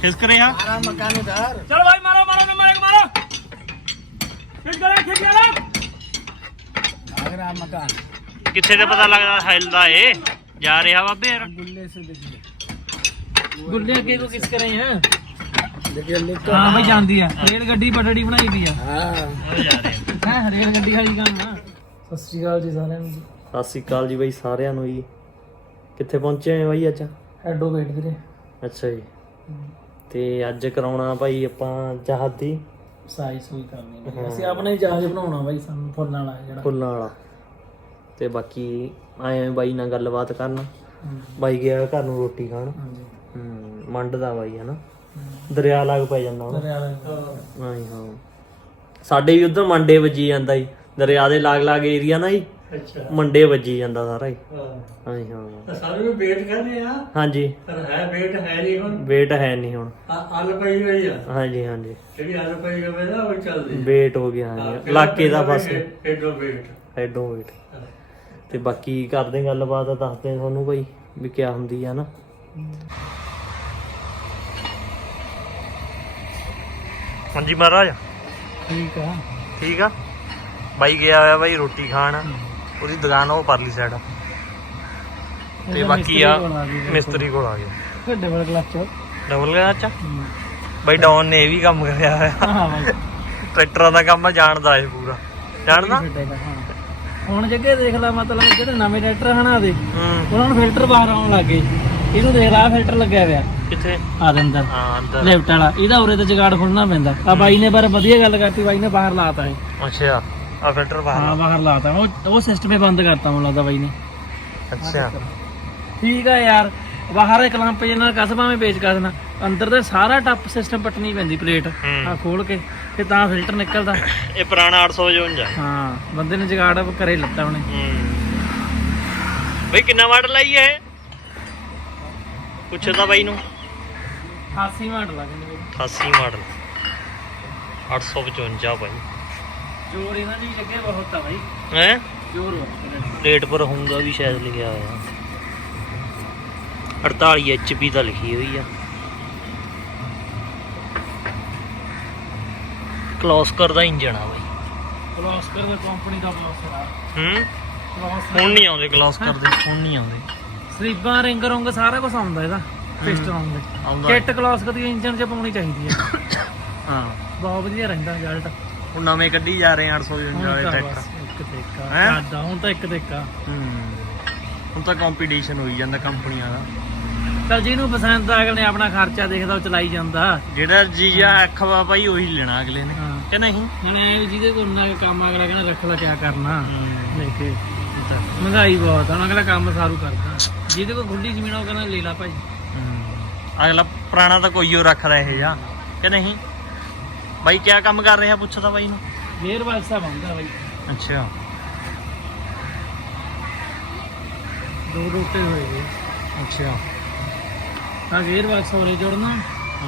ਖਿਸਕ ਰਿਹਾ हमारा मकान उधर चलो भाई मारो मारो नंबर एक मारो खिंच गया खिंच गया भाग रहा मकान ਕਿੱਥੇ ਤੇ ਪਤਾ ਲੱਗਦਾ ਹਿਲਦਾ ਏ ਜਾ ਰਿਹਾ ਬਾਬੇ ਯਾਰ गुल्ले से देखिए गुल्ले के को किस करे हैं देखिए लिख तो हाँ भाई जानती है रेल गड्डी पटड़ी बनाई भी है हाँ ਉਹ ਜਾ ਰਿਹਾ ਹੈ ਰੇਲ ਗੱਡੀ ਵਾਲੀ ਕੰਮ ਆ ਸਤਿ ਸ਼੍ਰੀ ਅਕਾਲ ਜੀ ਸਾਰਿਆਂ ਨੂੰ ਸਤਿ ਸ੍ਰੀ ਅਕਾਲ ਜੀ ਬਾਈ ਸਾਰਿਆਂ ਨੂੰ ਜੀ ਕਿੱਥੇ ਪਹੁੰਚੇ ਹੋਏ ਬਾਈ ਅੱਜ ਹੈਡੋ ਵੇਟ ਵੀਰੇ ਅੱਛਾ ਜੀ ਤੇ ਅੱਜ ਕਰਾਉਣਾ ਭਾਈ ਆਪਾਂ ਜਹਾਜ਼। ਦੀ ਸਾਈ ਸੂਈ ਕਰਨੀ ਹੈ। ਅਸੀਂ ਆਪਣੇ ਜਹਾਜ਼ ਬਣਾਉਣਾ ਬਾਈ ਸਾਨੂੰ ਫੁੱਲਾਂ ਵਾਲਾ ਜਿਹੜਾ। ਫੁੱਲਾਂ ਵਾਲਾ। ਤੇ ਬਾਕੀ ਆਏ ਬਾਈ ਨਾਲ ਗੱਲਬਾਤ ਕਰਨ। ਹਮ, ਬਾਈ ਗਿਆ ਘਰ ਨੂੰ ਰੋਟੀ ਖਾਣ। ਹਾਂਜੀ। ਹੂੰ ਮੰਡ ਦਾ ਬਾਈ ਹਨਾ। ਦਰਿਆ ਲੱਗ ਪੈ ਜਾਂਦਾ ਹੁਣ ਦਰਿਆ ਦਾ ਹਾਂ ਹਾਂ। ਸਾਡੇ ਵੀ ਉਧਰ ਮੰਡੇ ਵੱਜੀ ਜਾਂਦਾ ਜੀ। ਦਰਿਆ ਦੇ ਲਾਗ ਲਾਗ ਏਰੀਆ ਨਾ ਜੀ। ਅੱਛਾ। ਮੰਡੇ ਵੱਜੀ ਜਾਂਦਾ ਸਾਰਾ ਹੀ। ਹਾਂ। ਹਾਂ। ਸਾਰੇ ਵੀ ਵੇਟ ਕਰਦੇ ਆ? ਹਾਂਜੀ। ਪਰ ਹੈ ਵੇਟ ਹੈ ਨਹੀਂ ਹੁਣ? ਵੇਟ ਹੈ ਨਹੀਂ ਹੁਣ। ਅਲ ਪਈ ਹੋਈ ਆ? ਹਾਂਜੀ ਹਾਂਜੀ। ਜਿਹੜੀ ਅਲ ਪਈ ਹੋਵੇ ਨਾ ਉਹ ਚੱਲਦੀ ਵੇਟ ਹੋ ਗਿਆ ਹਾਂਜੀ। ਇਲਾਕੇ ਦਾ ਬਸ। ਹੈਡੋ ਵੇਟ। ਹੈਡੋਂ ਵੇਟ। ਤੇ ਬਾਕੀ ਕਰਦੇ ਗੱਲਬਾਤ ਦੱਸਦੇ ਆ ਤੁਹਾਨੂੰ ਭਾਈ ਵੀ ਕਿਆ ਹੁੰਦੀ ਆ ਨਾ। ਹਾਂਜੀ ਮਹਾਰਾਜ। ਠੀਕ ਆ। ਠੀਕ ਆ। ਬਾਈ ਗਿਆ ਹੋਇਆ ਬਾਈ ਰੋਟੀ ਖਾਣ। ਉਹਦੀ ਦੁਕਾਨ ਉਹ ਪਰਲੀ ਸਾਈਡ ਆ। ਤੇ ਬਾਕੀ ਆ ਮਿਸਤਰੀ ਕੋਲ ਆ ਗਿਆ। ਡਬਲ ਕਲਚ ਡਬਲ ਗਿਆ ਅੱਛਾ ਬਾਈ ਨੇ ਇਹ ਵੀ ਕੰਮ ਕਰਿਆ ਹੋਇਆ। ਹਾਂ ਬਾਈ। ਟਰੈਕਟਰਾਂ ਦਾ ਕੰਮ ਜਾਣਦਾ ਇਹ ਪੂਰਾ। ਜਾਣਦਾ? ਹਾਂ। ਹੁਣ ਜੱਗੇ ਦੇਖ ਲੈ ਮਤਲਬ ਜਿਹੜੇ ਨਵੇਂ ਟਰੈਕਟਰ ਹਨਾ ਦੇ ਹੂੰ। ਉਹਨਾਂ ਨੂੰ ਫਿਲਟਰ ਬਾਹਰ ਆਉਣ ਲੱਗੇ ਇਹਨੂੰ ਦੇਖ ਲੈ ਫਿਲਟਰ ਲੱਗਿਆ ਹੋਇਆ। ਕਿੱਥੇ? ਆ ਦੇ ਅੰਦਰ। ਹਾਂ ਅੰਦਰ। ਲੈਫਟ ਵਾਲਾ। ਇਹਦਾ ਉਰੇ ਤੇ ਜਗਾੜ ਖੋਲਣਾ ਪੈਂਦਾ। ਆ ਬਾਈ ਨੇ ਪਰ ਵਧੀਆ ਗੱਲ ਕਰਤੀ ਬਾਈ ਨੇ ਬਾਹਰ ਲਾਤਾ ਹੈ ਅੱਛਾ। ਆ ਫਿਲਟਰ ਬਾਹਰ ਹਾਂ ਬਾਹਰ ਲਾਤਾ ਉਹ ਉਹ ਸਿਸਟਮ ਹੀ ਬੰਦ ਕਰਤਾ ਮੈਨੂੰ ਲੱਗਦਾ ਬਾਈ ਨੇ। ਅੱਛਾ। ਠੀਕ ਆ ਯਾਰ। ਬਾਹਰ ਇੱਕ ਲੰਪ ਜੇ ਨਾਲ ਕਸਬਾਂ ਵਿੱਚ ਵੇਚ ਕਰ ਦੇਣਾ ਅੰਦਰ ਤੇ ਸਾਰਾ ਟੱਪ ਸਿਸਟਮ ਪਟਣੀ ਪੈਂਦੀ ਪਲੇਟ। ਆ ਖੋਲ ਕੇ ਤੇ ਤਾਂ ਫਿਲਟਰ ਨਿਕਲਦਾ। ਇਹ ਪੁਰਾਣਾ 855 ਹਾਂ ਬੰਦੇ ਨੇ ਜਗਾੜ ਘਰੇ ਲੱਤਾ ਉਹਨੇ। ਬਈ ਕਿੰਨਾ ਮਾਡਲ ਆਈ ਇਹ? ਪੁੱਛਦਾ ਬਾਈ ਨੂੰ। 88 ਮਾਡਲ ਲੱਗਦੇ 88 ਮਾਡਲ 855 ਬਾਈ। ਜੋਰ ਇਹਨਾਂ ਦੀ ਜੱਗੇ ਬਹੁਤ ਆ ਬਾਈ। ਹੈ? ਪਲੇਟ ਪਰ ਹੋਊਗਾ ਵੀ ਸ਼ਾਇਦ ਲਿਖਿਆ ਹੋਇਆ। 48 HP ਦਾ ਲਿਖੀ ਹੋਈ ਆ। ਕਲੋਸਕਰ ਦਾ ਇੰਜਣ ਆ ਬਾਈ। ਕਲੋਸਕਰ ਦੀ ਕੰਪਨੀ ਦਾ ਬਲੌਸਰ ਆ। ਹੂੰ? ਹੁਣ ਨਹੀਂ ਆਉਂਦੇ ਕਲੋਸਕਰ ਦੇ ਹੁਣ ਨਹੀਂ ਆਉਂਦੇ। ਸਰੀਬਾਂ ਰਿੰਗ ਰੁੰਗ ਸਾਰਾ ਕੁਝ ਆਉਂਦਾ ਇਹਦਾ ਪਿਸਟਨ ਆਉਂਦੇ ਕਿੱਟ ਕਲੋਸਕਰ ਦੀ ਇੰਜਨ 'ਚ ਪਾਉਣੀ ਚਾਹੀਦੀ ਹੈ। ਹਾਂ। ਬਹੁਤ ਵਧੀਆ ਰਹਿੰਦਾ ਰਿਜ਼ਲਟ ਹੁਣ ਨਵੇਂ ਕੱਢੀ ਜਾ ਰਹੇ ਆ 855 ਹੁਣ ਵਾਲੇ ਤਾਂ ਟਰੈਕਟਰ ਇੱਕ ਦੇਖਾ ਹੈਂ? ਜ਼ਿਆਦਾ ਹੁਣ ਤਾਂ ਇੱਕ ਦੇਖਾ ਹੂੰ। ਹੁਣ ਤਾਂ ਕੰਪੀਟੀਸ਼ਨ ਹੋਈ ਜਾਂਦਾ ਕੰਪਨੀਆਂ ਦਾ। ਚਲ ਜਿਹਨੂੰ ਪਸੰਦ ਆ ਅਗਲੇ ਆਪਣਾ ਖਰਚਾ ਦੇਖਦਾ ਉਹ ਚਲਾਈ ਜਾਂਦਾ। ਜਿਹੜਾ ਜੀਜਾ ਅੱਖ ਵਾ ਭਾਈ ਉਹੀ ਲੈਣਾ ਅਗਲੇ ਨੇ। ਹਾਂ। ਕਿ ਨਹੀਂ? ਹੁਣ ਇਹ ਜਿਹਦੇ ਕੋਲ ਨਾ ਕੰਮ ਅਗਲਾ ਕਹਿੰਦਾ ਰੱਖ ਲਾ ਕਿਆ ਕਰਨਾ। ਹੂੰ। ਲੈ ਕੇ। ਮਹਿੰਗਾਈ ਬਹੁਤ ਆ ਹੁਣ ਅਗਲਾ ਕੰਮ ਸਾਰੂ ਕਰਦਾ। ਜਿਹਦੇ ਕੋਲ ਖੁੱਲੀ ਜ਼ਮੀਨ ਆ ਉਹ ਕਹਿੰਦਾ ਲੈ ਲਾ ਭਾਈ। ਅਗਲਾ ਪੁਰਾਣਾ ਤਾਂ ਕੋਈ ਉਹ ਰੱਖਦਾ ਇਹ ਜਾ ਕਿ ਨਹੀਂ? ਬਾਈ ਕਿਆ ਕੰਮ ਕਰ ਰਿਹਾ ਪੁੱਛਦਾ ਬਾਈ ਨੂੰ? ਗੇਅਰ ਬਾਕਸਾ ਬੰਦਾ ਬਾਈ। ਅੱਛਾ। ਦੋ ਰੋਟੇ ਹੋਏ ਨੇ। ਅੱਛਾ। ਆ ਗੇਅਰ ਬਾਕਸ ਹੋਰੇ ਜੁੜਨਾ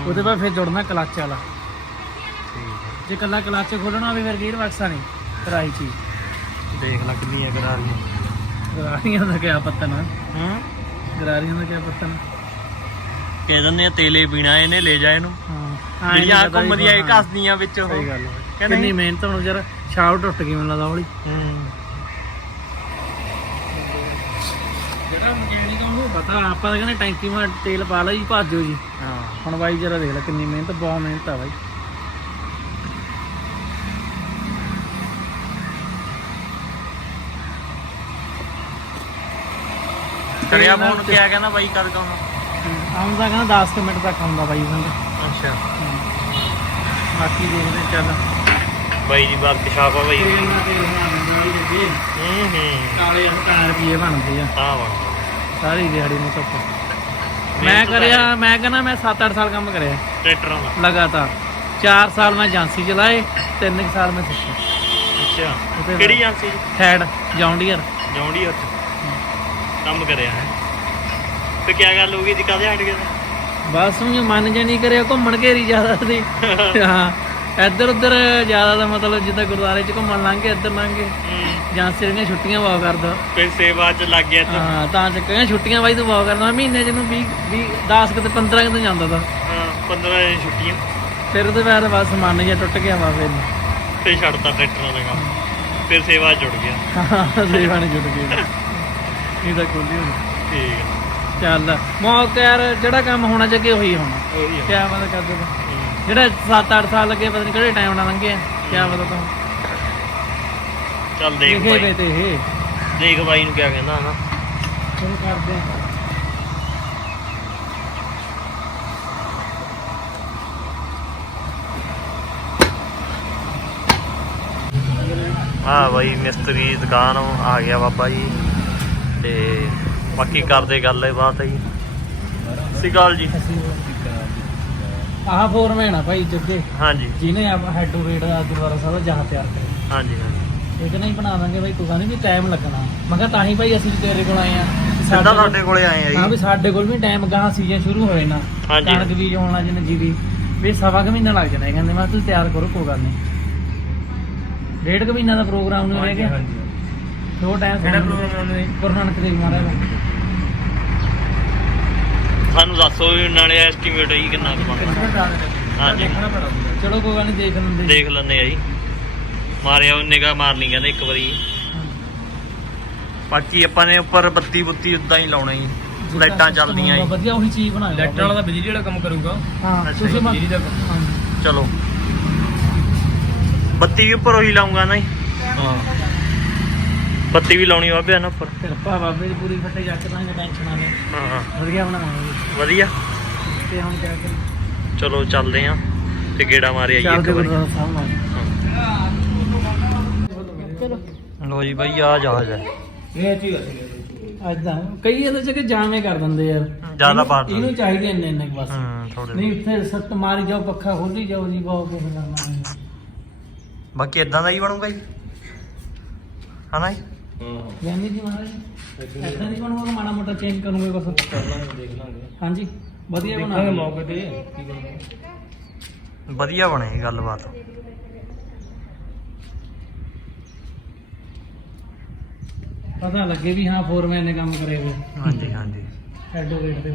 ਉਹਦੇ ਬਾਅਦ ਫਿਰ ਜੁੜਨਾ ਕਲੱਚ ਵਾਲਾ। ਜੇ ਕੱਲਾ ਕਲੱਚ ਖੋਲਣਾ ਹੋਵੇ ਫਿਰ ਗੇਅਰ ਬਾਕਸਾ ਨਹੀਂ ਕਰਾਈ ਚੀਜ਼ ਦੇਖ ਲੈ ਕਿੰਨੀਆਂ ਕਰਾ ਰਹੀਆਂ ਗਰਾਰੀਆਂ ਦਾ ਕਿਆ ਪਤਾ ਨਾ ਹੂੰ? ਗਰਾਰੀਆਂ ਦਾ ਕਿਆ ਪਤਾ ਨਾ ਕਹਿ ਦਿੰਦੇ ਆ ਤੇਲੇ ਪੀਣਾ ਇਹਨੇ ਲੈ ਜਾ ਇਹਨੂੰ। ਹਾਂ ਜਿਹੜੀਆਂ ਆ ਘੁੰਮਦੀਆਂ ਇਹ ਘਸਦੀਆਂ ਵਿੱਚ ਉਹ। ਸਹੀ ਗੱਲ ਹੈ ਕਿੰਨੀ ਮਿਹਨਤ ਹੁਣ ਯਾਰ ਛਾਪ ਟੁੱਟ ਗਈ ਮੈਨੂੰ ਲੱਗਦਾ ਹੌਲੀ। ਹੂੰ। ਜਿਹੜਾ ਮਕੈਨਿਕ ਉਹਨੂੰ ਪਤਾ ਆਪਾਂ ਤਾਂ ਕਹਿੰਦੇ ਟੈਂਕੀ ਮਾ ਤੇਲ ਪਾ ਲਾ ਜੀ ਭਾਜੋ ਜੀ। ਹਾਂ। ਹੁਣ ਬਾਈ ਜਰਾ ਦੇਖ ਲੈ ਕਿੰਨੀ ਮਿਹਨਤ ਬਹੁਤ ਮਿਹਨਤ ਆ ਬਾਈ। ਕਰਿਆ ਫੋਨ ਕਿਆ ਕਹਿੰਦਾ ਬਾਈ ਕਦ ਕਹਣਾ ਆਉਂਦਾ ਕਹਿੰਦਾ 10 ਕੁ ਮਿੰਟ ਤੱਕ ਆਉਂਦਾ ਬਾਈ ਕਹਿੰਦਾ ਅੱਛਾ। ਬਾਕੀ ਦੇਖਦੇ ਚੱਲ। ਬਾਈ ਦੀ ਬਾਤ ਸ਼ਾਪ ਆ ਬਾਈ ਤੇਲ ਨਾਲ ਤੇਲ ਬਣਾ ਦਿੰਦੇ ਬਾਈ ਦੇ ਹੂੰ ਹੂੰ। ਕਾਲੇ ਹਜ਼ਾਰ ਰੁਪਏ ਬਣਦੇ ਆ। ਆ ਬਣ ਸਾਰੀ ਦਿਹਾੜੀ ਨੂੰ ਧੁੱਪ। ਮੈਂ ਕਰਿਆ ਮੈਂ ਕਹਿੰਦਾ ਮੈਂ 7-8 ਸਾਲ ਕੰਮ ਕਰਿਆ। ਟਰੈਕਟਰਾਂ ਦਾ। ਲਗਾਤਾਰ। 4 ਸਾਲ ਮੈਂ ਏਜੰਸੀ ਚਲਾਏ 3 ਸਾਲ ਮੈਂ ਸਿੱਖਿਆ। ਅੱਛਾ। ਕਿਹੜੀ ਏਜੰਸੀ ਥੈਡ ਜੌਂਡੀਅਰ। ਜੌਂਡੀ ਹੱਥ ਕੰਮ ਕਰਿਆ ਹੈ। ਤੇ ਕੀ ਗੱਲ ਹੋ ਗਈ ਜੀ ਕਾਹਦੇ ਹਟ ਗਏ ਬਸ ਉਹ ਮਨ ਜੇ ਨਹੀਂ ਕਰਿਆ ਘੁੰਮਣ ਘੇਰੀ ਜ਼ਿਆਦਾ ਸੀ। ਹਾਂ ਇੱਧਰ ਉੱਧਰ ਜ਼ਿਆਦਾ ਦਾ ਮਤਲਬ ਜਿੱਦਾਂ ਗੁਰਦੁਆਰੇ 'ਚ ਘੁੰਮਣ ਲੰਘ ਗਏ ਇੱਧਰ ਲੰਘ ਹੂੰ। ਜਾਂ ਸਿਰ ਛੁੱਟੀਆਂ ਵਾ ਕਰਦਾ। ਫਿਰ ਸੇਵਾ ਚ ਲੱਗ ਗਿਆ ਤਾਂ ਹਾਂ ਤਾਂ ਚੱਕਾਂ ਛੁੱਟੀਆਂ ਬਾਈ ਤੂੰ ਵਾ ਕਰਦਾ ਮਹੀਨੇ ਚ ਨੂੰ 20 20 10 ਕਿਤੇ 15 ਕਿਤੇ ਜਾਂਦਾ ਤਾ। ਹਾਂ 15 ਦਿਨ ਛੁੱਟੀਆਂ। ਫਿਰ ਉਹਦੇ ਬਾਅਦ ਬਸ ਮਨ ਜਿਹਾ ਟੁੱਟ ਗਿਆ ਵਾ ਫਿਰ। ਤੇ ਛੱਡਤਾ ਟਰੈਕਟਰਾਂ ਦਾ ਕੰਮ। ਫਿਰ ਸੇਵਾ ਜੁੜ ਗਿਆ। ਸੇਵਾ ਨਹੀਂ ਜੁੜ ਗਈ ਤਾਂ ਕੋਈ ਨਹੀਂ ਠੀਕ ਹੈ ਚੱਲ। ਮੌਕ ਯਾਰ ਜਿਹੜਾ ਕੰਮ ਹੋਣਾ ਚਾਹੀਏ ਉਹੀ ਹੋਣਾ। ਉਹੀ ਆ ਕਿਆ ਪਤਾ ਕਰਦੇ ਤਾਂ ਹੂੰ। ਜਿਹੜਾ 7-8 ਸਾਲ ਲੱਗੇ ਪਤਾ ਨਹੀਂ ਕਿਹੜੇ ਟਾਈਮ ਨਾਲ ਲੰਘੇ ਆ। ਕਿਆ ਪਤਾ ਤਾਂ। ਚੱਲ ਦੇਖ ਲਿਖੇ ਵੇ ਬਾਈ ਤੇ ਇਹ। ਦੇਖ ਬਾਈ ਨੂੰ ਕਿਆ ਕਹਿੰਦਾ ਹਨਾ। ਸ਼ੁਰੂ ਕਰਦੇ ਆ। ਬਾਈ ਮਿਸਤਰੀ ਦੀ ਦੁਕਾਨ ਆ ਗਿਆ ਬਾਬਾ ਜੀ। ਤੇ ਬਾਕੀ ਕਰਦੇ ਗੱਲ ਇਹ ਬਾਤ ਹੈ ਜੀ। ਅਕਾਲ ਜੀ। ਆਹ ਫੋਰਮੈਨ ਆ ਭਾਈ ਜੱਗੇ। ਹਾਂਜੀ। ਜਿਹਨੇ ਆ ਹੈਡੋਰੇਟ ਦਾ ਗੁਰਦੁਆਰਾ ਸਾਹਿਬ ਦਾ ਤਿਆਰ ਕਰਿਆ। ਹਾਂਜੀ ਹਾਂਜੀ। ਇਹ ਕਹਿੰਦਾ ਹੀ ਬਣਾ ਦਾਂਗੇ ਭਾਈ ਕੋਈ ਗੱਲ ਨਹੀਂ ਵੀ ਟਾਈਮ ਲੱਗਣਾ। ਮੈਂ ਕਿਹਾ ਤਾਂ ਹੀ ਭਾਈ ਅਸੀਂ ਤੇਰੇ ਕੋਲ ਆਏ ਆ। ਸਾਡੇ ਤੁਹਾਡੇ ਕੋਲੇ ਆਏ ਆ ਹਾਂ ਵੀ ਜੀ ਸਾਡੇ ਕੋਲ ਵੀ ਟਾਈਮ ਗਾਂ ਸੀਜ਼ਨ ਸ਼ੁਰੂ ਹੋਏ ਨਾ। ਹਾਂਜੀ। ਕਣਕ ਬੀਜ ਹੋਣ ਲੱਗ ਜਨੇ ਜੀਰੀ। ਵੀ ਸਵਾ ਕੁ ਮਹੀਨਾ ਲੱਗ ਜਾਣਾ ਕਹਿੰਦੇ। ਮੈਂ ਤੁਸੀਂ ਤਿਆਰ ਕਰੋ ਕੋਈ ਗੱਲ ਨਹੀਂ। ਡੇਢ ਕੁ ਮਹੀਨਾ ਦਾ ਪ੍ਰੋਗਰਾਮ ਨੂੰ ਰਹਿ ਗਿਆ। ਦੋ ਟਾਈਮ ਕਿਹੜਾ ਪ੍ਰੋਗਰਾਮ ਨੇ ਗੁਰੂ ਨਾਨਕ ਦੇਵ ਮਹਾਰਾਜ ਦਾ। ਸਾਨੂੰ ਦੱਸੋ ਵੀ ਨਾਲੇ ਐਸਟੀਮੇਟ ਹੈ ਕਿੰਨਾ ਕੁ ਬਣਦਾ। ਹਾਂਜੀ। ਚਲੋ ਕੋਈ ਗੱਲ ਨਹੀਂ ਦੇਖ ਲੈਂਦੇ। ਦੇਖ ਲੈਂਦੇ ਆ ਜੀ। ਮਾਰਿਆ ਉਹ ਨਿਗਾਹ ਮਾਰਨੀ ਕਹਿੰਦੇ ਇੱਕ ਵਾਰੀ। ਬਾਕੀ ਆਪਾਂ ਨੇ ਉੱਪਰ ਬੱਤੀ ਬੁੱਤੀ ਉਦਾਂ ਹੀ ਲਾਉਣਾ। ਜੀ ਲਾਈਟਾਂ ਚੱਲਦੀਆਂ ਜੀ। ਵਧੀਆ ਉਹੀ ਚੀਜ਼ ਬਣਾਇਆ ਲੈਟਰ ਵਾਲਾ ਤਾਂ ਬਿਜਲੀ ਵਾਲਾ ਕੰਮ ਕਰੂਗਾ। ਹਾਂ ਅੱਛਾ ਤੁਸੀਂ ਬਿਜਲੀ ਦਾ ਹਾਂਜੀ। ਚਲੋ। ਬੱਤੀ ਵੀ ਉੱਪਰ ਉਹੀ ਲਾਉਂਗਾ ਨਾ ਜੀ। ਹਾਂ। ਬੱਤੀ ਵੀ ਲਾਉਣੀ ਬਾਬਿਆ ਨਾ ਉੱਪਰ। ਕਿਰਪਾ ਬਾਬੇ ਦੀ ਪੂਰੀ ਫੱਟੇ ਜੱਟ ਤਾਂ ਇਹਨੇ ਟੈਨਸ਼ਨ ਆ ਲੈ ਹਾਂ ਵਧੀਆ ਬਣਾਵਾਂਗੇ। ਵਧੀਆ। ਤੇ ਹੁਣ ਕਿਆ ਕਰੀਏ ਚਲੋ ਚੱਲਦੇ ਆ ਤੇ ਗੇੜਾ ਮਾਰਿਆ ਜੀ ਇੱਕ ਵਾਰੀ। ਲੋ ਜੀ ਬਾਈ ਆ ਜਹਾਜ਼ ਹੈ। ਇਹ ਚੀਜ਼ ਹੈ ਏਦਾਂ। ਕਈ ਇਹਦੇ ਚ ਕਿ ਜਾਵੇਂ ਕਰ ਦਿੰਦੇ ਯਾਰ। ਜ਼ਿਆਦਾ ਦਿੰਦੇ। ਇਹਨੂੰ ਚਾਹੀਦੇ ਇੰਨੇ ਇੰਨੇ ਕੁ ਬਸ। ਹੂੰ ਥੋੜੇ ਨਹੀਂ ਉੱਥੇ ਸੱਟ ਮਾਰੀ ਜਾਓ ਪੱਖਾ ਖੋਲੀ ਜਾਓ ਜੀ ਬਹੁਤ ਕੁਝ ਕਰਨਾ। ਹੈ ਬਾਕੀ ਇਦਾਂ ਦਾ ਹੀ ਬਣੂਗਾ ਜੀ। ਹਨਾ ਜੀ? ਹਾਂ ਜਾਨੀ ਜੀ ਮਹਾਰਾਜ ਐਦਾਂ ਨਹੀਂ ਬਣੂਗਾ ਮਾੜਾ ਮੋਟਾ ਚੇਂਜ ਕਰੂੰਗੇ ਬਸ? ਕਰ ਲਾਂਗੇ ਦੇਖ ਲਾਂਗੇ। ਹਾਂਜੀ ਵਧੀਆ ਬਣਾ ਦੇਖਾਂਗੇ ਦਿਓ। ਮੌਕੇ ਤੇ। ਕੀ ਬਣੂਗਾ? ਵਧੀਆ ਬਣੇ ਗੱਲਬਾਤ। ਪਤਾ ਲੱਗੇ ਵੀ ਹਾਂ ਫੋਰਮੈਨ ਨੇ ਕੰਮ ਕਰੇ ਹੋਏ। ਹਾਂਜੀ ਹਾਂਜੀ। ਐਡਵੋਕੇਟ ਦੇ।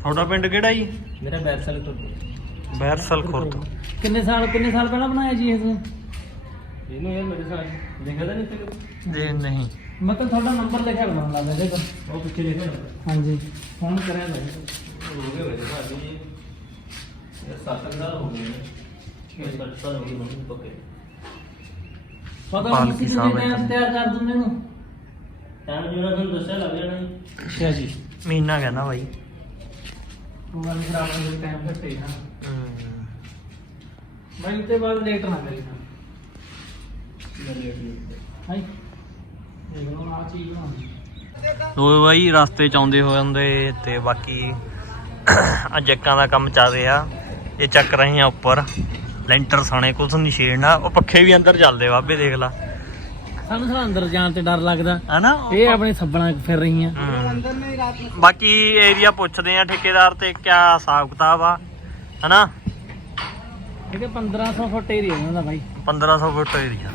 ਤੁਹਾਡਾ ਪਿੰਡ ਕਿਹੜਾ ਜੀ? ਮੇਰਾ ਬੈਰਸਲ ਤੋਂ ਬੈਰਸਲ ਖੁਰਦ। ਕਿੰਨੇ ਸਾਲ ਕਿੰਨੇ ਸਾਲ ਪਹਿਲਾਂ ਬਣਾਇਆ ਜੀ ਇਹ? ਇਹਨੂੰ ਯਾਰ ਮੇਰੇ ਸਾਹ ਦੇਖਦਾ ਨਹੀਂ ਤੇ ਦੇ ਨਹੀਂ। ਮਤਲਬ ਤੁਹਾਡਾ ਨੰਬਰ ਲਿਖਿਆ ਬਣਾਉਣ ਲੱਗਾ ਇਹਦੇ ਪਰ ਉਹ ਪਿੱਛੇ ਲਿਖਿਆ ਹਾਂਜੀ। ਫੋਨ ਕਰਿਆ ਲੈ ਹੋ ਗਏ ਮੇਰੇ ਸਾਹ ਜੀ ਇਹ ਸੱਤ ਸਾਲ ਹੋ ਗਏ ਨੇ। ਇਹ ਸੱਤ ਸਾਲ ਹੋ ਗਏ ਮੈਨੂੰ ਪੱਕੇ। ਪਤਾ ਪਾਲਕੀ ਨਹੀਂ ਸੀ ਸਾਹਿਬ ਕਿੰਨੇ ਟਾਈਮ ਤਿਆਰ ਕਰ ਦਿੰਦੇ ਨੂੰ ਟਾਈਮ ਜਿਹੜਾ ਤੁਹਾਨੂੰ ਦੱਸਿਆ ਲੱਗ ਜਾਣਾ ਜੀ ਅੱਛਾ ਜੀ। ਮਹੀਨਾ ਕਹਿੰਦਾ ਬਾਈ। ਉਹ ਗੱਲ ਖਰਾਬ ਹੋ ਗਈ ਟਾਈਮ ਘੱਟੇ ਨਾ ਹਮ, ਬਾਈ ਤੇ ਬਾਅਦ ਲੇਟ ਨਾ ਕਰੀ ਨਾ। ਹਾਈ ਆ ਚੀਜ਼ ਬਣਾਉਣੀ ਬਾਈ ਰਸਤੇ ਚ ਆਉਂਦੇ ਹੋਏ ਹੁੰਦੇ ਤੇ ਬਾਕੀ ਆ ਜੱਕਾਂ ਦਾ ਕੰਮ ਚੱਲ ਰਿਹਾ। ਇਹ ਚੱਕ ਰਹੇ ਆ ਉੱਪਰ। ਲੈਂਟਰ ਸਾਣੇ ਕੁਛ ਨਹੀਂ ਛੇੜਨਾ। ਉਹ ਪੱਖੇ ਵੀ ਅੰਦਰ ਚੱਲਦੇ ਬਾਬੇ ਦੇਖ ਲਾ। ਸਾਨੂੰ ਸਾਰਾ ਅੰਦਰ ਜਾਣ ਤੇ ਡਰ ਲੱਗਦਾ। ਹਨਾ? ਇਹ ਆਪਣੇ ਸੱਬਣਾ ਫਿਰ ਰਹੀਆਂ। ਬਾਕੀ ਏਰੀਆ ਪੁੱਛਦੇ ਆ ਠੇਕੇਦਾਰ ਤੇ ਕਿਆ ਹਿਸਾਬ ਕਿਤਾਬ ਆ। ਹਨਾ? ਇਹ 1500 ਫੁੱਟ ਏਰੀਆ ਉਹਨਾਂ ਦਾ ਬਾਈ। पंद्रह सौ फुट एरिया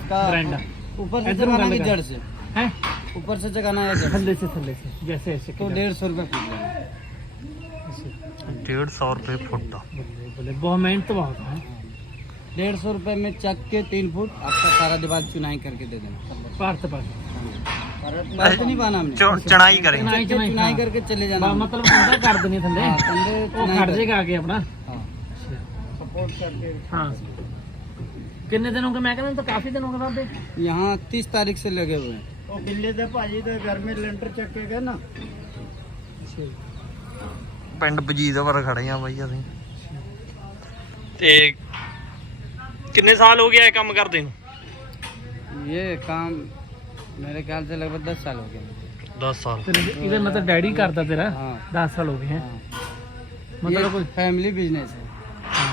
ऊपर से जगाना है थल्ले से थल्ले से जैसे ऐसे तो डेढ़ सौ रुपये फुट डेढ़ सौ रुपये फुट बोले बहुत मेहनत तो बहुत है। डेढ़ सौ रुपये में चक के तीन फुट आपका सारा दीवार चुनाई करके दे देना। पार्थ पार्थ चढ़ाई करेंगे। चढ़ाई हाँ। करके चले जाना। हाँ, मतलब कर देने थे हाँ, अपना। अच्छा। सपोर्ट करके। कितने दिन हो गए मैं कहना तो काफी दिन हो गए बाबे यहाँ तीस तारीख से लगे हुए हैं वो बिल्ले थे भाजी तो घर में लेंटर चक के गए ना ਪਿੰਡ ਬਜੀਦ ਪਰ ਖੜੇ ਆ ਬਾਈ ਅਸੀਂ ਤੇ ਕਿੰਨੇ ਸਾਲ ਹੋ ਗਿਆ ਇਹ ਕੰਮ ਕਰਦੇ ਨੂੰ ये काम मेरे ख्याल से लगभग दस साल हो गए 10 ਸਾਲ तेरे इधर मतलब डैडी करता तेरा हाँ दस साल हो गए हैं हाँ मतलब ये कोई फैमिली बिजनेस है हाँ,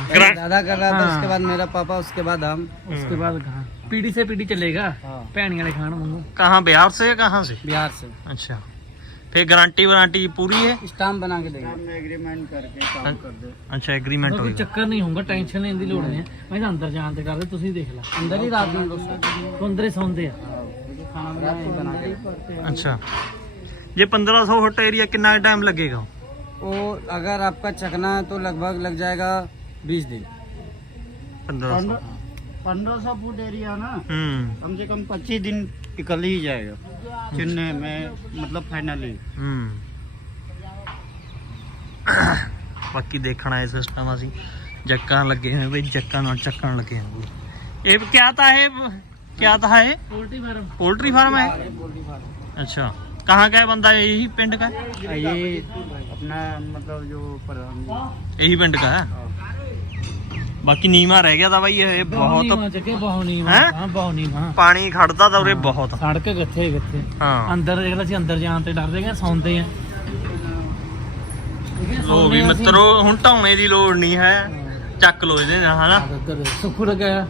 पहले ग्रा- दादा कर रहा था हाँ। उसके बाद मेरा पापा उसके बाद हम उसके बाद कहाँ पीढ़ी से पीढ़ी चलेगा हाँ भैनी वाले खान मंगो कहाँ बिहार से या कहाँ से बिहार से अच्छा फिर गारंटी वारंटी पूरी है स्टाम्प बना के देंगे एग्रीमेंट करके काम कर दे अच्छा एग्रीमेंट ਕੋਈ होगा ਚੱਕਰ ਨਹੀਂ ਹੋਊਗਾ ਟੈਨਸ਼ਨ ਲੈਣ ਦੀ ਲੋੜ ਨਹੀਂ ਹੈ ਮੈਂ ਤਾਂ ਅੰਦਰ ਜਾਣ ਤੇ ਕਰਦੇ ਤੁਸੀਂ ਦੇਖ ਲੈ अंदर ही रात में लोग सोते हैं। ਤੂੰ ਅੰਦਰ ਹੀ ਸੌਂਦੇ ਆ खाना बनाना ही बना के अच्छा ये 1500 फुट एरिया कितना टाइम लगेगा वो अगर आपका चकना है तो लगभग लग जाएगा बीस दिन 1500 पंद्रह सौ फुट एरिया ना ਹੂੰ कम से कम पच्चीस दिन निकल ही जाएगा चुनने में मतलब फाइनली ਹੂੰ ਬਾਕੀ ਦੇਖਣਾ ਇਹ ਸਿਸਟਮ ਅਸੀਂ ਜੱਕਾਂ ਲੱਗੇ ਹੋਏ ਬਈ ਜੱਕਾਂ ਨਾਲ ਚੱਕਣ ਲੱਗੇ ਹੋਏ ਇਹ ਕਿਆ ਤਾਂ ਹੈ क्या था है पोल्ट्री फार्म पोल्ट्री फार्म है अच्छा कहाँ का है बंदा यही पिंड का है ये अपना मतलब जो प्रधान यही पिंड का है ਬਾਕੀ ਨੀਵਾ ਰਹਿ ਗਿਆ ਤਾਂ ਬਾਈ ਇਹ ਬਹੁਤ ਨੀਵਾਂ ਚੱਕੇ ਬਹੁਤ ਨੀਵਾਂ। ਹੈਂ? ਹਾਂ ਬਹੁਤ ਨੀਵਾਂ। ਪਾਣੀ ਖੜਦਾ ਤਾਂ ਉਰੇ ਬਹੁਤ। ਸੜਕ ਕਿੱਥੇ ਕਿੱਥੇ? ਹਾਂ। ਅੰਦਰ ਦੇਖ ਲੈ ਅਸੀਂ ਅੰਦਰ ਜਾਣ ਤੇ ਡਰਦੇ ਆਂ ਸੌਂਦੇ ਆ। ਲੋ ਵੀ ਮਿੱਤਰੋ ਹੁਣ ਢਾਉਣੇ ਦੀ ਲੋੜ ਨਹੀਂ ਹੈ। ਚੱਕ ਲੋ ਇਹਦੇ ਨਾਲ ਹਨਾ? ਸੁੱਖੂ ਲੱਗਿਆ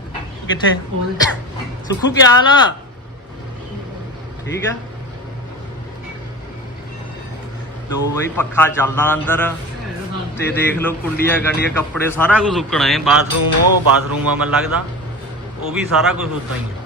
ਕਿੱਥੇ? ਸੁਖੂ ਕੀ ਹਾਲ ਆ? ਠੀਕ ਆ। ਲੋ ਬਈ ਪੱਖਾ ਚੱਲਦਾ ਅੰਦਰ। ਤੇ ਦੇਖ ਲਓ ਕੁੰਡੀਆਂ ਗੰਡੀਆਂ ਕੱਪੜੇ ਸਾਰਾ ਕੁਝ ਸੁੱਕਣਾ ਹੈ ਬਾਥਰੂਮ ਉਹ ਬਾਥਰੂਮ ਆ ਮੈਨੂੰ ਲੱਗਦਾ ਉਹ ਵੀ ਸਾਰਾ ਕੁਝ ਉਦਾਂ ਹੀ ਆ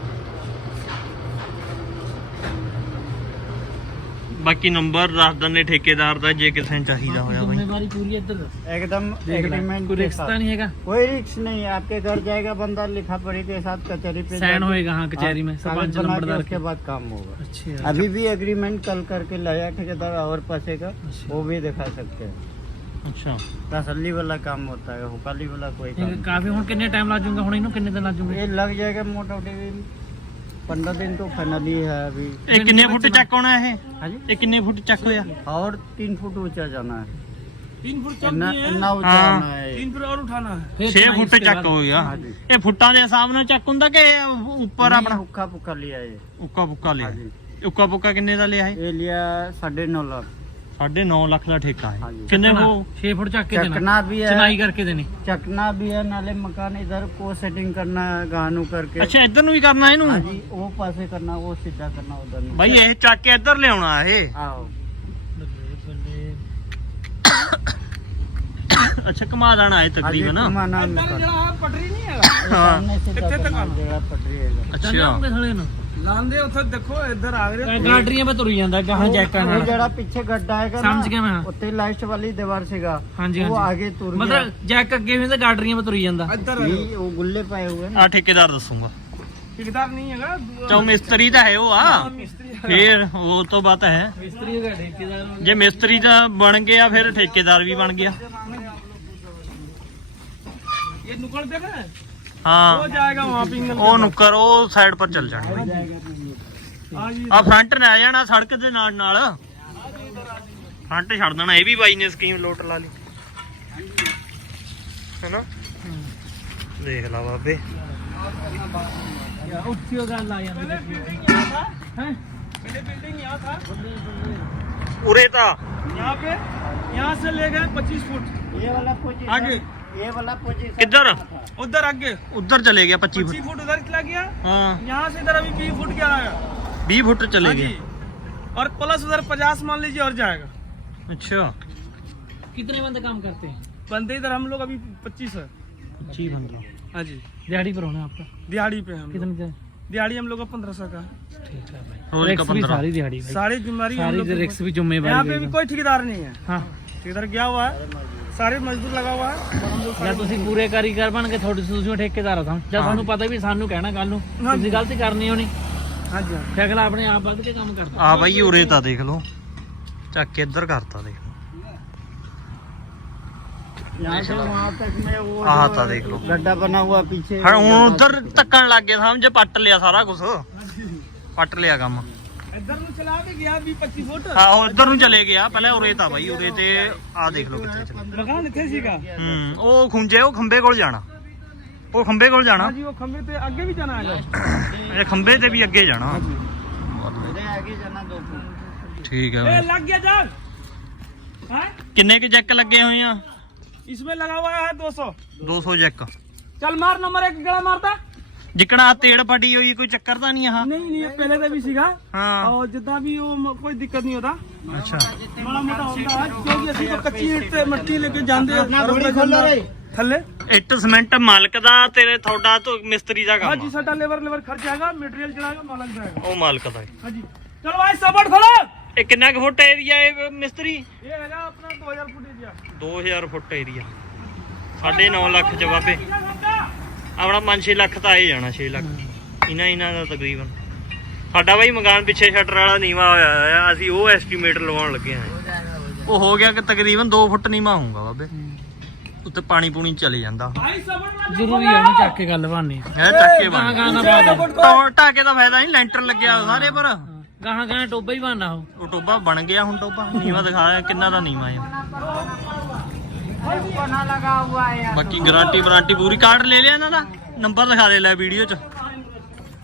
ਬਾਕੀ ਨੰਬਰ ਦੱਸ ਦਿੰਦੇ ਠੇਕੇਦਾਰ ਦਾ ਜੇ ਕਿਸੇ ਨੂੰ ਚਾਹੀਦਾ ਹੋਇਆ ਬਾਈ ਜ਼ਿੰਮੇਵਾਰੀ ਪੂਰੀ ਇੱਧਰ ਦੱਸ एकदम ਦੇਖ ਲੈ एग्रीमेंट ਕੋਈ के ਰਿਕਸ ਤਾਂ साथ ਨਹੀਂ ਹੈਗਾ कोई रिक्स नहीं है आपके घर जाएगा बंदा लिखा पढ़ी के साथ कचहरी पे साइन जाके- होएगा हाँ कचहरी में हाँ, सरपंच कागज बना के नंबरदार उसके बाद काम होगा अच्छा अभी भी एग्रीमेंट कल करके लाया ठेकेदार और पैसे का अच्छा। वो भी दिखा सकते हैं ਅੱਛਾ तसल्ली वाला काम होता है हुकाली वाला कोई काम नहीं। ਕਾਫੀ ਹੁਣ ਕਿੰਨੇ ਟਾਈਮ ਲੱਗ ਜਾਊਗਾ ਹੁਣ ਇਹਨੂੰ ਕਿੰਨੇ ਦਿਨ ਲੱਗ ਜਾਊਗੇ ये लग जाएगा मोटामोटी पंद्रह दिन तो फाइनली है अभी ਇਹ ਕਿੰਨੇ ਫੁੱਟ ਚੱਕ ਹੋਣਾ ਇਹ हाँ जी ਇਹ ਕਿੰਨੇ ਫੁੱਟ ਚੱਕ ਹੋਇਆ और तीन फुट ऊंचा जाना है तीन फुट इतना इतना ऊंचा हाँ। जाना है ये। फुट और उठाना है 6 ਫੁੱਟ ਚੱਕ ਹੋ ਗਿਆ हाँ जी ਇਹ ਫੁੱਟਾਂ ਦੇ ਹਿਸਾਬ ਨਾਲ ਚੱਕ ਹੁੰਦਾ ਕਿ ਉੱਪਰ नहीं, ਆਪਣਾ हुक्का पुक्का लिया ये ਉੱਕਾ ਪੁੱਕਾ ਲਿਆ हाँ जी ਉੱਕਾ ਪੁੱਕਾ ਕਿੰਨੇ ਦਾ ਲਿਆ ਇਹ ये लिया साढ़े नौ लाख 9.5 ਲੱਖ ਦਾ ਠੇਕਾ ਹੈ ਹਾਂਜੀ। ਕਿੰਨੇ ਉਹ 6 ਫੁੱਟ ਚੱਕ ਕੇ ਦੇਣਾ चकना भी है ਚਨਾਈ ਕਰਕੇ ਦੇਣੀ चकना भी है नाले मकान इधर को सेटिंग करना है गानू करके ਅੱਛਾ ਇੱਧਰ ਨੂੰ ਵੀ ਕਰਨਾ ਇਹਨੂੰ हाँ जी वो पासे करना वो सीधा करना उधर नहीं ਬਾਈ ਇਹ ਚੱਕ ਕੇ ਇੱਧਰ ਲਿਆਉਣਾ ਇਹ आओ ਅੱਛਾ ਕਮਾ ਦੇਣਾ ਇਹ ਤਕਰੀਬਨ हाँ जी, घुमाना मकान। ਪਟਰੀ ਨਹੀਂ ਹੈਗਾ ये हाँ। सामने से कितने तक करना आना? जगह पटरी है ਅੱਛਾ ਥਲੇ ਨੂੰ ਲਾਂਦੇ ਉੱਥੇ ਦੇਖੋ ਇੱਧਰ ਆ ਗਏ ਗਾਡਰੀਆਂ 'ਤੇ ਤੁਰੀ ਜਾਂਦਾ ਗਾਹਾਂ ਜੈਕਾਂ वो ਨਾਲ जरा पीछे गड्ढा है समझ गया मैं। उत्ते लास्ट वाली दीवार से का ਹਾਂਜੀ वो ਹਾਂਜੀ आगे तुर ਮਤਲਬ ਜੈਕ ਅੱਗੇ ਵੀ ਤੇ ਗਾਡਰੀਆਂ 'ਤੇ ਤੁਰੀ ਜਾਂਦਾ ਇੱਧਰ गया ये वो गुल्ले पाए हुए हैं ਆ ਠੇਕੇਦਾਰ ਦੱਸੂਗਾ ਠੇਕੇਦਾਰ ਨਹੀਂ ਹੈਗਾ ਚੋ ਮਿਸਤਰੀ ਤਾਂ ਹੈ ਉਹ ਆ ਮਿਸਤਰੀ ਫੇਰ ਉਹ ਤੋਂ ਬਾਤ ਹੈ ਮਿਸਤਰੀ ਦਾ ਠੇਕੇਦਾਰ ਜੇ ਮਿਸਤਰੀ ਦਾ ਬਣ ਗਿਆ ਫਿਰ ਠੇਕੇਦਾਰ ਵੀ ਬਣ ਗਿਆ ਇਹ ਨੁਕਲ ਦੇਗਾ ਹਾਂ ਹੋ ਜਾਏਗਾ ਵਹਾਂ ਪਿੰਗਲ ਉਹ ਨੁੱਕਰ ਉਹ ਸਾਈਡ ਪਰ ਚੱਲ ਜਾਣਾ ਆ ਜੀ ਆ ਫਰੰਟ ਨੇ ਆ ਜਾਣਾ ਸੜਕ ਦੇ ਨਾਲ ਨਾਲ ਫਰੰਟ ਛੱਡ ਦੇਣਾ ਇਹ ਵੀ ਬਾਈ ਨੇ ਸਕੀਮ ਲੋਟ ਲਾ ਲਈ ਹੈਨਾ ਦੇਖ ਲਾ ਬਾਬੇ ਉੱਚੀ ਉਹ ਗੱਲ ਆ ਜਾਂਦੀ ਹੈ पहले बिल्डिंग यहाँ था ਉਰੇ ਤਾਂ यहाँ पे यहाँ से ले गए 25 फुट ये वाला पोजीशन आगे। ये वाला पोजीशन उधर आगे। उधर चले गया पच्चीस फुट। फुट उधर चला गया। हाँ। यहाँ से इधर अभी बीस फुट क्या आया बीस फुट तो चले हाँ गए और प्लस उधर पचास मान लीजिए और जाएगा। अच्छा। कितने बंदे काम करते हैं? बंदे इधर हम लोग अभी पच्चीस है। पच्चीस बंदा। हाँ जी। दिहाड़ी पर होना है आपका? दिहाड़ी पे हम कितने दिहाड़ी हम लोग का पंद्रह सौ का ठीक है भाई। सारी दिहाड़ी सारी ज़िम्मेदारी यहाँ पे भी कोई ठेकेदार नहीं है। हाँ। ठेकेदार गया हुआ है? सारे मजदूर लगा हुआ है और हम लोग ਜਾਂ ਤੁਸੀਂ ਪੂਰੇ ਕਾਰੀਗਰ ਬਣ ਕੇ ਤੁਹਾਡੀ ਤੁਸੀਂ ਠੇਕੇਦਾਰ ਆ ਜਾਂ ਸਾਨੂੰ ਪਤਾ ਵੀ ਸਾਨੂੰ ਕਹਿਣਾ ਕੱਲ ਨੂੰ ਹਾਂਜੀ। ਤੁਸੀਂ ਗਲਤੀ ਕਰਨੀ ਹੋਣੀ हाँ जी हाँ ਫਿਰ ਅਗਲਾ ਆਪਣੇ ਆਪ ਵੱਧ ਕੇ ਕੰਮ ਕਰਦਾ ਆ ਬਾਈ ਉਰੇ ਤਾਂ ਦੇਖ ਲਓ ਚੱਕ ਕੇ ਇੱਧਰ ਕਰਤਾ ਦੇਖ यहाँ से वहाँ तक में वो ਆਹ जो ਤਾਂ ਦੇਖ ਲਓ गड्ढा बना हुआ पीछे ਹਾਂ ਹੁਣ ਉਧਰ ਧੱਕਣ ਲੱਗ ਗਿਆ ਸਮਝ ਪੱਟ ਲਿਆ ਸਾਰਾ ਕੁਝ ਪੱਟ ਲਿਆ ਕੰਮ इधर ਨੂੰ चला भी गया भी 25 फुट ਆਹੋ ਇੱਧਰ ਨੂੰ ਚਲੇ ਗਿਆ ਪਹਿਲਾਂ ਉਰੇ ਤਾਂ ਬਾਈ ਉਰੇ ਤੇ ਆ ਦੇਖ ਲਓ ਕਿੱਥੇ ਚਲੇ मकान थे सीखा ਹੂੰ ਉਹ ਖੁੰਝੇ ਉਹ ਖੰਬੇ ਕੋਲ ਜਾਣਾ ਉਹ ਖੰਬੇ ਕੋਲ ਜਾਣਾ हाँ जी वो खंबे पे आगे भी जाना है ਇਹ ਖੰਬੇ ਤੇ ਵੀ ਅੱਗੇ ਜਾਣਾ इधर आगे जाना दो फुट ਠੀਕ ए, ਹੈ लग गया जाल हाँ? ਕਿੰਨੇ ਕੁ ਜੈਕ ਲੱਗੇ ਹੋਏ ਆ इसमें लगा हुआ है 200 200 ਜੈਕ चल मार नंबर एक गड़ा मारता ਜਿੱਕਣਾ ਤੇੜ ਫੱਡੀ ਹੋਈ ਕੋਈ ਚੱਕਰ ਤਾਂ ਨਹੀਂ ਆਹ? ਨਹੀਂ ਨਹੀਂ ਇਹ ਪਹਿਲੇ ਤਾਂ ਵੀ ਸੀਗਾ। ਹਾਂ। ਔਰ ਜਿੱਦਾਂ ਵੀ ਉਹ ਕੋਈ ਦਿੱਕਤ ਨਹੀਂ ਉਹਦਾ। ਅੱਛਾ। ਮਾੜਾ ਮੋਟਾ ਹੁੰਦਾ ਕਿਉਂਕਿ ਅਸੀਂ ਤਾਂ ਕੱਚੀ ਇੱਟ ਤੇ ਮਿੱਟੀ ਲੈ ਕੇ ਜਾਂਦੇ ਹਾਂ ਰੋੜੇ ਥੱਲੇ। ਇੱਟ ਸਿਮੈਂਟ ਮਾਲਕ ਦਾ ਤੇਰੇ ਤੁਹਾਡਾ ਤੋਂ ਮਿਸਤਰੀ ਦਾ ਕੰਮ ਹਾਂਜੀ ਸਾਡਾ ਲੇਬਰ ਲੇਬਰ ਖਰਚ ਆਏਗਾ ਮਟੀਰੀਅਲ ਜਿਹੜਾ ਮਾਲਕ ਦਾ ਹੈਗਾ। ਉਹ ਮਾਲਕ ਦਾ ਹੈ। ਹਾਂਜੀ। ਚਲੋ ਭਾਈ ਸਬਰ ਖੋਲੋ ਇਹ ਕਿੰਨਾ ਕੁ ਫੁੱਟ ਏਰੀਆ ਹੈ ਮਿਸਤਰੀ? ਇਹ ਹੈਗਾ ਆਪਣਾ 2000 foot area 2000 foot area 9.5 lakh ਜਵਾਬੇ ਆਪਣਾ 5-6 ਲੱਖ ਤਾਂ ਆਏ ਜਾਣਾ 6 ਲੱਖ। ਇਹਨਾਂ ਇਹਨਾਂ ਦਾ ਤਕਰੀਬਨ। ਸਾਡਾ ਬਾਈ ਮਕਾਨ ਪਿੱਛੇ ਸ਼ਟਰ ਵਾਲਾ ਨੀਵਾ ਹੋਇਆ ਆ ਅਸੀਂ ਉਹ ਐਸਟੀਮੇਟ ਲਵਾਉਣ ਲੱਗੇ ਆ ਉਹ ਹੋ ਗਿਆ ਕਿ ਤਕਰੀਬਨ 2 ਫੁੱਟ ਨੀਵਾ ਹੋਊਗਾ ਬਾਬੇ। ਉੱਤੇ ਪਾਣੀ ਪੂਣੀ ਚਲੇ ਜਾਂਦਾ। ਜ਼ਰੂਰੀ ਹੈ ਉਹਨੂੰ ਚੱਕ ਕੇ ਗੱਲ ਬਾਨੀ ਹੈ ਟੱਕੇ ਗਾਹਾਂ ਬਣ ਗਾਹਾਂ ਨਾ ਬਾਦ ਟੋ- ਟਾਕੇ ਦਾ ਫਾਇਦਾ ਨਹੀਂ ਲੈਂਟਰ ਲੱਗਿਆ ਸਾਰੇ ਪਰ। ਗਾਹਾਂ ਗਾਹਾਂ ਟੋਬਾ ਹੀ ਬਾਨਾ ਉਹ। ਉਹ ਟੋਬਾ ਬਣ ਗਿਆ ਹੁਣ ਟੋਬਾ ਨੀਵਾ ਦਿਖਾਇਆ ਕਿੰਨਾ ਦਾ ਨੀਵਾ ਹੈ ਬਾਕੀ ਗਾਰੰਟੀ ਵਾਰੰਟੀ ਪੂਰੀ ਕਾਰਡ ਲੈ ਲਿਆ ਇਹਨਾਂ ਦਾ ਨੰਬਰ ਦਿਖਾ ਦੇ ਲੈ ਵੀਡੀਓ 'ਚ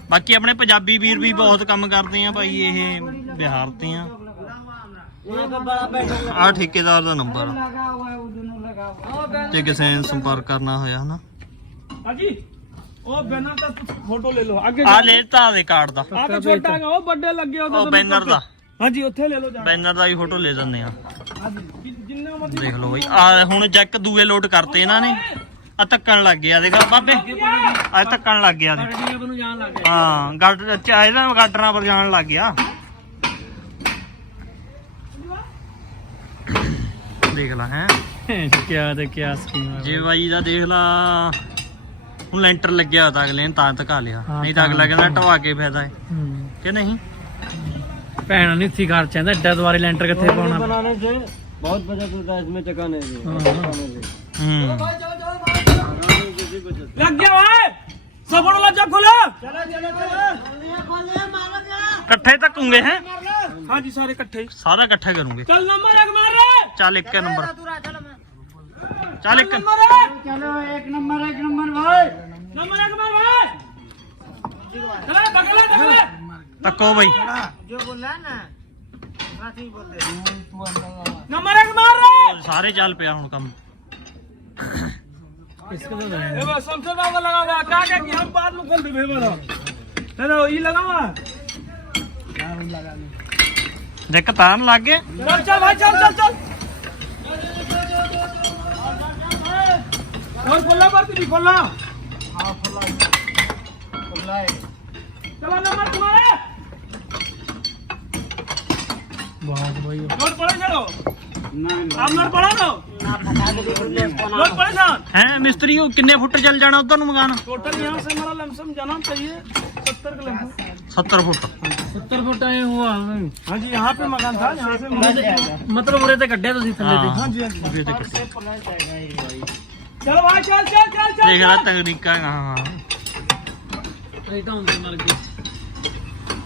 ਬਾਕੀ ਆਪਣੇ ਪੰਜਾਬੀ ਵੀਰ ਵੀ ਬਹੁਤ ਕੰਮ ਕਰਦੇ ਆ ਭਾਈ ਇਹ ਬਿਹਾਰ ਤੇ ਆ ਆ ਠੇਕੇਦਾਰ ਦਾ ਨੰਬਰ ਜੇ ਕਿਸੇ ਨੇ ਸੰਪਰਕ ਕਰਨਾ ਹੋਇਆ ਹਨਾ हाजी ओ बैनर का कुछ फोटो ले लो आगे ਆ ਲੈ ਤਾ ਦੇ ਕਾਰਡ ਦਾ आगे छोटा है ओ बर्थडे लग गया ਉਹ ਬੈਨਰ ਦਾ ਹਾਂਜੀ ਉੱਥੇ ਲੈ ਲਓ ਜਾ ਬੈਨਰ ਦਾ ਵੀ ਫੋਟੋ ਲੈ ਜਾਂਦੇ ਆ ਦੇਖ ਲਓ ਬਈ। ਆ ਹੁਣ ਜੱਕ ਦੂਏ ਲੋਡ ਕਰਤੇ ਇਹਨਾਂ ਨੇ। ਆ ਧੱਕਣ ਲੱਗ ਗਿਆ ਦੇਖਾ ਬਾਬੇ। ਆ ਧੱਕਣ ਲੱਗ ਗਿਆ ਦੇ ਪਾਰਟੀ ਨੂੰ ਜਾਣ ਲੱਗ ਗਿਆ ਪਰ ਜਾਣ ਲੱਗ ਗਿਆ। ਦੇਖ ਲਾ ਹੈ। ਕਿਆ ਤੇ ਕਿਆ ਸਕੀਮ ਜੇ ਬਾਈ ਦਾ ਦੇਖ ਲਾ ਹੁਣ ਲੈਂਟਰ ਲੱਗਿਆ ਤਾਂ ਅਗਲੇ ਨੇ ਤਾਂ ਧਕਾ ਲਿਆ। ਨਹੀਂ ਤਾਂ ਅਗਲਾ ਕਹਿੰਦਾ ਢਵਾ ਕੇ ਫਾਇਦਾ ਹੈ। ਕਿ ਨਹੀਂ? ਭੈਣ ਨਹੀਂ ਸੀ ਘਰ ਚਾਹੁੰਦਾ ਐਡਾ ਦੁਆਰੇ ਲੈਂਟਰ ਕਿੱਥੇ ਪਾਉਣਾ बनाने से बहुत बचत होता है इसमें चकाने से ਹੂੰ लग गया ओए सब लग जा खोलो ਇਕੱਠੇ ਧੱਕੂਗੇ ਹੈ हाजी सारे इकट्ठे ਸਾਰਾ ਇਕੱਠਾ ਕਰੂਗੇ चल नंबर एक मार रे ਚੱਲ ਇੱਕ ਨੰਬਰ ਚੱਲ ਇੱਕ नंबर एक चलो एक नंबर एक नंबर भाई नंबर एक मार भाई चला धकले धकले ਧੱਕੋ ਬਈ जो बोला ना साथी बोलते नंबर एक मार रहा सारे चाल पे हूं कम इसको तो ए बस समझो ना लगा हुआ का क्या कि हम बाद में कल भी भेबा हेलो ये लगा हुआ हां लगा देख तार लग गए चल चल भाई चल चल चल और खोलना पर तू खोलना हां खोलना खोलना है चलो नंबर तुम्हारा चलो आप नोट पढ़ो ना नोट पड़े सर ਹੈ ਮਿਸਤਰੀ ਉਹ ਕਿੰਨੇ ਫੁੱਟ ਚੱਲ ਜਾਣਾ ਉਧਰ ਨੂੰ ਮਕਾਨ टोटल यहाँ से हमारा लमसम जाना चाहिए सत्तर का लमसम 70 ਫੁੱਟ सत्तर फुट आए हुआ हाँ जी यहाँ पे मकान था यहाँ से मतलब उरे ते कड्ढे ਤੁਸੀਂ ਥੱਲੇ ਹਾਂ। हाँ जी हाँ जी ਉਰੇ ਤੇ ਕੱਟੇ। चलो भाई चल चल चल चल ਦੇਖ ਲੈ ਤਕਨੀਕਾਂ ਹਾਂ ਇਹ ਤਾਂ ਹੁੰਦੇ ਮਰ ਗਏ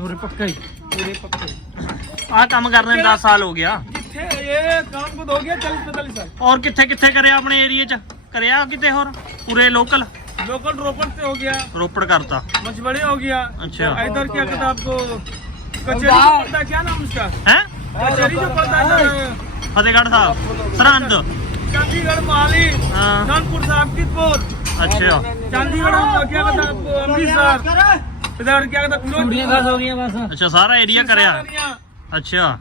ਉਰੇ ਪੱਕਾ ਹੀ ਉਰੇ ਪੱਕਾ ਹੀ ਆਹ ਕੰਮ ਕਰਨੇ 10 ਸਾਲ ਹੋ ਗਿਆ ਕਿੱਥੇ ਇਹ ਕੰਮ ਕੋ ਹੋ ਗਿਆ 40 45 ਸਾਲ ਔਰ ਕਿੱਥੇ ਕਿੱਥੇ ਕਰਿਆ ਆਪਣੇ ਏਰੀਏ 'ਚ ਕਰਿਆ ਕਿਤੇ ਹੋਰ ਪੂਰੇ ਲੋਕਲ लोकल रोपड़ से हो गया ਰੋਪੜ ਕਰਤਾ मछबड़े हो गया अच्छा। इधर क्या कहता है आपको कचहरी जो पड़ता है क्या नाम उसका ਹੈ कचहरी जो पड़ता है ना, ਫਤਿਹਗੜ੍ਹ ਸਾਹਿਬ ਸਰਹੰਦ चंडीगढ़ मोहाली ਹਾਂ कानपुर साहब कितपुर ਅੱਛਾ चंडीगढ़ में क्या कहता है आपको अमृतसर ਅੱਛਾ ਸਾਰਾ ਏਰੀਆ ਕਰਿਆ। ਅੱਛਾ।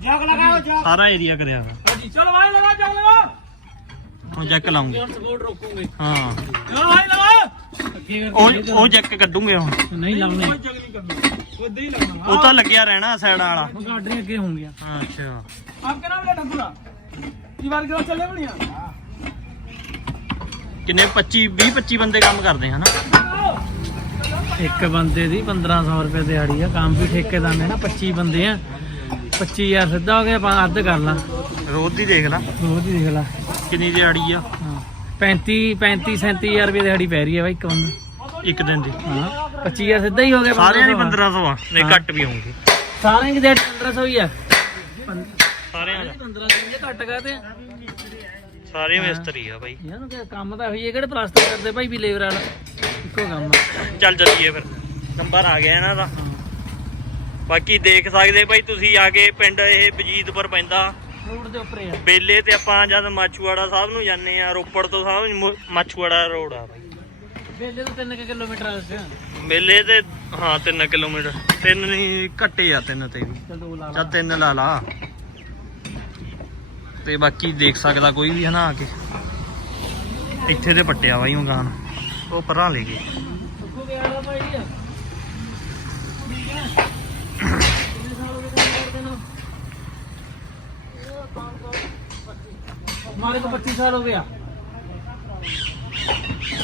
ਸਾਰਾ ਏਰੀਆ ਕਰਿਆ ਵਾ। ਹਾਂਜੀ ਚਲੋ ਭਾਈ ਲਗਾ ਜਗ ਲਗਾ ਹੁਣ ਜੈਕ ਲਾਉਂਗੇ। ਹਾਂ। ਚਲੋ ਭਾਈ ਉਹ ਉਹ ਜੈਕ ਕੱਢੂਗੇ ਹੁਣ। ਨਹੀਂ ਲਾਉਣੇ। ਉਹ ਤਾਂ ਲੱਗਿਆ ਰਹਿਣਾ ਸਾਈਡ ਵਾਲਾ। ਉਹ ਅੱਗੇ ਹੋ ਹਾਂ, ਅੱਛਾ। ਆਪਕੇ ਨਾਮ ਲੇਟਾ ਪੂਰਾ ਇਸ ਵਾਰ ਕਿਉਂ ਚੱਲੇ ਬਣੀਆਂ ਕਿੰਨੇ? 25 20 25 ਬੰਦੇ ਕੰਮ ਕਰਦੇ ਹਨਾ? ਇੱਕ ਬੰਦੇ ਦੀ 1500 ਰੁਪਏ ਦਿਹਾੜੀ ਆ ਕੰਮ ਵੀ ਠੇਕੇਦਾਰ ਨੇ ਨਾ 25 ਬੰਦੇ ਆ। 25000 ਸਿੱਧਾ ਹੋ ਗਿਆ ਆਪਾਂ ਅੱਧ ਕਰ ਲਾ। ਰੋਜ਼ ਦੀ ਦੇਖ ਲਾ। ਰੋਜ਼ ਹੀ ਦੇਖ ਲਾ। ਕਿੰਨੀ ਦਿਹਾੜੀ ਆ? ਹਾਂ। 35 35 37000 ਰੁਪਏ ਦਿਹਾੜੀ ਪੈ ਰਹੀ ਹੈ ਬਾਈ ਇੱਕ ਬੰਦੇ ਇੱਕ ਦਿਨ ਦੀ। ਹਾਂ। 25000 ਸਿੱਧਾ ਹੀ ਹੋ ਗਿਆ ਸਾਰਿਆਂ ਦੀ 1500 1500 ਆ। ਨਹੀਂ ਹਾਂ। ਘੱਟ ਵੀ ਹੋਣਗੇ ਸਾਰਿਆਂ ਦੀ ਦਿਹਾੜੀ 1500 ਹੀ ਆ। ਸਾਰਿਆਂ ਦਾ 1500 ਜੇ ਘੱਟ ਗਾ ਤੇ ਸਾਰੇ ਮਿਸਤਰੀ ਆ ਬਾਈ। ਯਾਰ ਕੰਮ ਤਾਂ ਹੋਈ ਹੈ ਕਿਹੜੇ ਪਲਾਸਟਰ ਕਰਦੇ ਭਾਈ ਵੀ ਲੇਬਰ ਵਾਲਾ? ਇੱਕੋ ਕੰਮ ਚੱਲ ਚੱਲੀਏ ਫਿਰ। ਨੰਬਰ ਆ ਗਿਆ ਇਹਨਾਂ ਦਾ। ਬਾਕੀ ਦੇਖ ਸਕਦੇ ਭਾਈ ਤੁਸੀਂ ਆ ਕੇ ਪਿੰਡ ਇਹ ਬਜੀਤਪੁਰ ਪੈਂਦਾ। ਰੋਡ ਦੇ ਉੱਪਰ ਆ। ਬੇਲੇ ਤੇ ਆਪਾਂ ਜਦ ਮਾਛੂਵਾੜਾ ਸਾਹਿਬ ਨੂੰ ਜਾਂਦੇ ਆ ਰੋਪੜ ਤੋਂ ਸਾਹਿਬ ਨੂੰ ਮਾਛੂਵਾੜਾ ਰੋਡ ਆ ਬੇਲੇ ਤੋਂ 3 ਕਿਲੋਮੀਟਰ ਆ ਬੇਲੇ ਤੇ ਹਾਂ 3 ਕਿਲੋਮੀਟਰ। ਤਿੰਨ ਨਹੀਂ ਘੱਟੇ ਆ ਤਿੰਨ ਤੇ ਵੀ। ਚਲ ਦੋ ਲਾ ਲਾ। ਚੱਲ ਤਿੰਨ ਲਾ ਲਾ। ਤੇ ਬਾਕੀ ਦੇਖ ਸਕਦਾ ਕੋਈ ਵੀ ਹਨਾ ਆ ਕੇ। ਇੱਥੇ ਤੇ ਪੱਟਿਆ ਬਾਈ ਮਕਾਨ। ਉਹ ਪਰਾਂ ਲੈ ਗਈ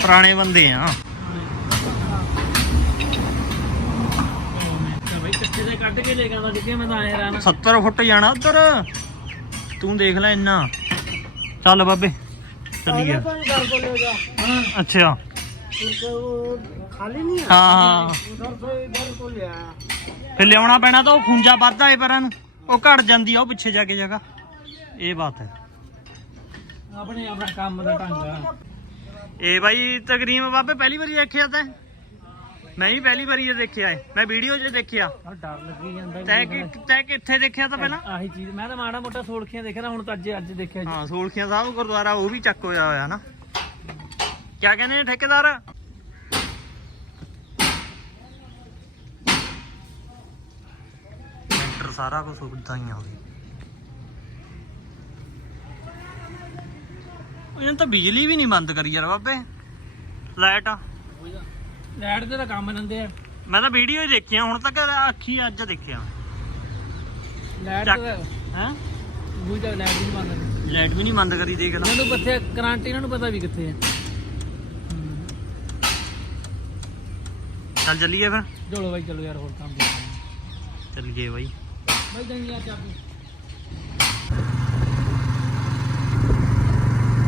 ਪੁਰਾਣੇ ਬੰਦੇ ਆ। ਬਈ ਕੱਢ ਕੇ ਲੈ ਗਿਆ ਤਾਂ ਮੈਂ ਤਾਂ ਆਇਆ ਰਾਣਾ 70 ਫੁੱਟ ਜਾਣਾ ਉੱਧਰ। ਤੂੰ ਦੇਖ ਲੈ ਇੰਨਾ। ਚੱਲ ਬਾਬੇ ਚੱਲੀ ਗਿਆ ਹਾਂ ਅੱਛਾ। ਲਿਆ ਫਿਰ ਲਿਆਉਣਾ ਪੈਣਾ ਤਾਂ ਉਹ ਖੁੰਜਾ ਵੱਧਦਾ ਏ ਪਰਾਂ ਉਹ ਘਟ ਜਾਂਦੀ ਆ ਉਹ ਪਿੱਛੇ ਜਾ ਕੇ ਜਗ੍ਹਾ। ਇਹ ਬਾਤ ਹੈ। ਆਪਣੇ ਆਪਣਾ ਕੰਮ ਦਾ ਢੰਗ ਇਹ ਬਾਈ ਤਕਰੀਮ ਬਾਬੇ ਪਹਿਲੀ ਵਾਰੀ ਦੇਖਿਆ ਤੈਂ। ਮੈਂ ਵੀ ਪਹਿਲੀ ਵਾਰੀ ਇਹ ਦੇਖਿਆ ਹੈ ਮੈਂ ਵੀਡੀਓ 'ਚ ਦੇਖਿਆ। ਆ ਡਰ ਲੱਗੀ ਜਾਂਦਾ ਤੈਂ ਕਿ ਤੈਂ ਕਿੱਥੇ ਦੇਖਿਆ ਤਾਂ ਪਹਿਲਾਂ? ਆਹੀ ਚੀਜ਼ ਮੈਂ ਤਾਂ ਮਾੜਾ ਮੋਟਾ ਸੋਲਖੀਆਂ ਦੇਖਿਆ ਨਾ ਹੁਣ ਤਾਂ ਅੱਜ ਅੱਜ ਦੇਖਿਆ ਹਾਂ ਸੋਲਖੀਆਂ ਸਾਹਿਬ ਗੁਰਦੁਆਰਾ ਉਹ ਵੀ ਚੱਕ ਹੋਇਆ ਹੋਇਆ ਨਾ। ਕਿਆ ਕਹਿੰਦੇ ਨੇ ਠੇਕੇਦਾਰ ਲੈਂਟਰ ਸਾਰਾ ਕੁਝ ਉਦਾਂ ਹੀ ਆ ਉਹਦੀ ਇਹਨਾਂ ਤਾਂ ਬਿਜਲੀ ਵੀ ਨਹੀਂ ਬੰਦ ਕਰੀ ਯਾਰ ਬਾਬੇ ਲਾਈਟ ਆ ਲੈਟ ਦੇ ਤਾਂ ਕੰਮ ਲੈਂਦੇ ਆ ਮੈਂ ਤਾਂ ਵੀਡੀਓ ਹੀ ਦੇਖੀਆਂ ਹੁਣ ਤੱਕ ਅੱਖੀ ਅੱਜ ਦੇਖਿਆ ਲੈਟ ਚੱਕ। ਦਾ ਹੈ ਬੂਝ ਦਾ ਲੈਟ ਨਹੀਂ ਬੰਦ ਲਾਈਟ ਵੀ ਨਹੀਂ ਬੰਦ ਕਰੀ ਦੇਖ ਲੈ ਇਹਨਾਂ ਨੂੰ ਪਤਾ ਕਰੰਟ ਇਹਨਾਂ ਨੂੰ ਪਤਾ ਵੀ ਕਿੱਥੇ ਹੈ ਚੱਲ ਚੱਲੀਏ ਫਿਰ। ਚਲੋ ਬਾਈ ਚਲੋ ਯਾਰ ਹੋਰ ਕੰਮ ਚੱਲੀਏ ਬਾਈ। ਬਾਈ ਦੰਗਿਆ ਚਾਬੀ